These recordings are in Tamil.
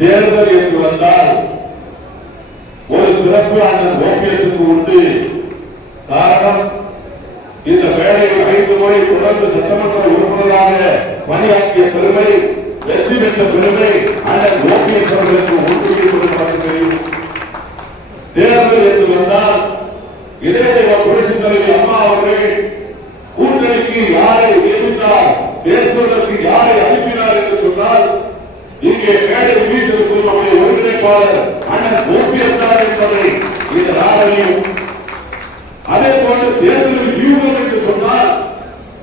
தேர்தல் என்று வந்தால் ஒரு சிறப்பு அண்ணன் ஓபிஎஸ்க்கு உண்டு. காரணம், இந்த வேலையில் 5 முறை தொடர்ந்து சட்டமன்ற உறுப்பினராக பணியாற்றிய பெருமை, வெற்றி பெற்ற பெருமை அண்ணன் ஓபிஎஸ் அவர்களுக்கு உண்டு தெரியும். தேர்தல் என்று வந்தால் இதய புரட்சித் தலைவி அம்மா அவர்கள் கூட்டணிக்கு யாரை எதிர்த்தார், பேசுவதற்கு யாரை அனுப்பினார் என்று சொன்னால் இங்கே மேடை வீட்டிற்கும் நம்முடைய ஒருங்கிணைப்பாளர் அண்ணன் ஓபிஎஸ் தான் என்பதை இந்த நாளையும், அதே போன்று தேர்தலில் வியூகம் என்று சொன்னால்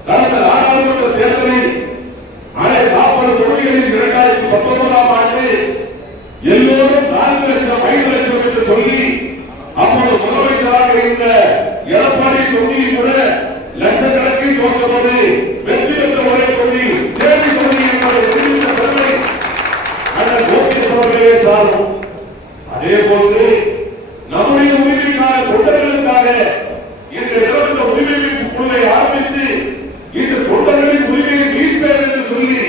கடந்த நாடாளுமன்ற தேர்தலில் 40 தொகுதிகளில் 2019ஆம் ஆண்டு எல்லோரும் 4 லட்சம் 5 லட்சம் என்று சொல்லி அப்போது முதலமைச்சராக இருந்த எடப்பாடி தொகுதியில் கூட லட்சக்கணக்கில் தோற்றபோது வெற்றி பெற்ற ஒரே தொகுதி தேனி தொகுதி என்பதை தெரிவித்த பெருமை அண்ணன் ஓபிஎஸ் அவர்களே சாரும். அதே போன்று நம்முடைய உரிமைக்காக, தொண்டர்களுக்காக இன்று இந்த உரிமை மீட்பு குழுவை ஆரம்பித்து இன்று தொண்டர்களின் உரிமையை மீட்பேன் என்று சொல்லி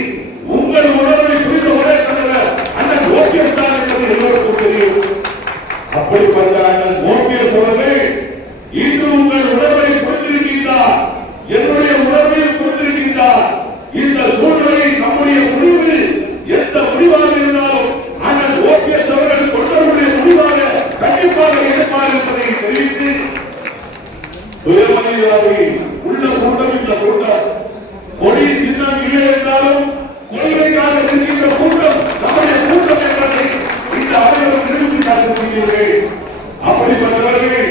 உங்கள் உணர்வை புரிந்த ஒரே தலைவர் அண்ணன் ஓபிஎஸ் தான் என்பது எல்லோருக்கும் தெரியும். அப்படிப்பட்ட அண்ணன் ஓபிஎஸ் அவர்கள் இன்று உங்கள் உணர்வை புரிந்திருக்கின்றார், என்னுடைய உணர்வையும் புரிந்திருக்கின்றார். இந்த சூழ்நிலை நம்முடைய முடிவு எந்த முடிவாக இருந்தாலும் அண்ணன் ஓபிஎஸ் அவர்கள் தொண்டர்களுடைய முடிவாக கண்டிப்பாக இருப்பார் என்பதை தெரிவித்து சுயமரியாதை உள்ள கூட்டம் இந்த கூட்டம். கொடி சின்னம் இல்லை என்றாலும் கொள்கைக்காக இருக்கின்ற கூட்டம் நம்முடைய கூட்டம் என்பதை இந்த அனைவரும் நிரூபித்து காட்டுகிறீர்கள். அப்படிப்பட்டவர்கள்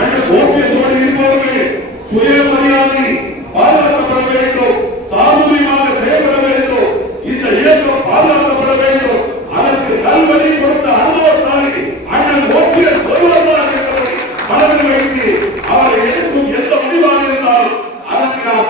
அண்ணன் ஓபிஎஸோடு இருப்பவர்கள் சுயமரியாதை பாதுகாக்கப்பட வேண்டும், சாமூகிகமாக செயல்பட வேண்டும், இந்த இயக்கம் பாதுகாக்கப்பட வேண்டும். அதற்கு நல்வழி கொடுத்த அனுபவசாலி அண்ணன் ஓபிஎஸ் ஒருவர்தான் என்பதை மனதில் வைத்து அவரை எடுக்கும் எந்த முடிவாக இருந்தாலும் அதற்கு நான்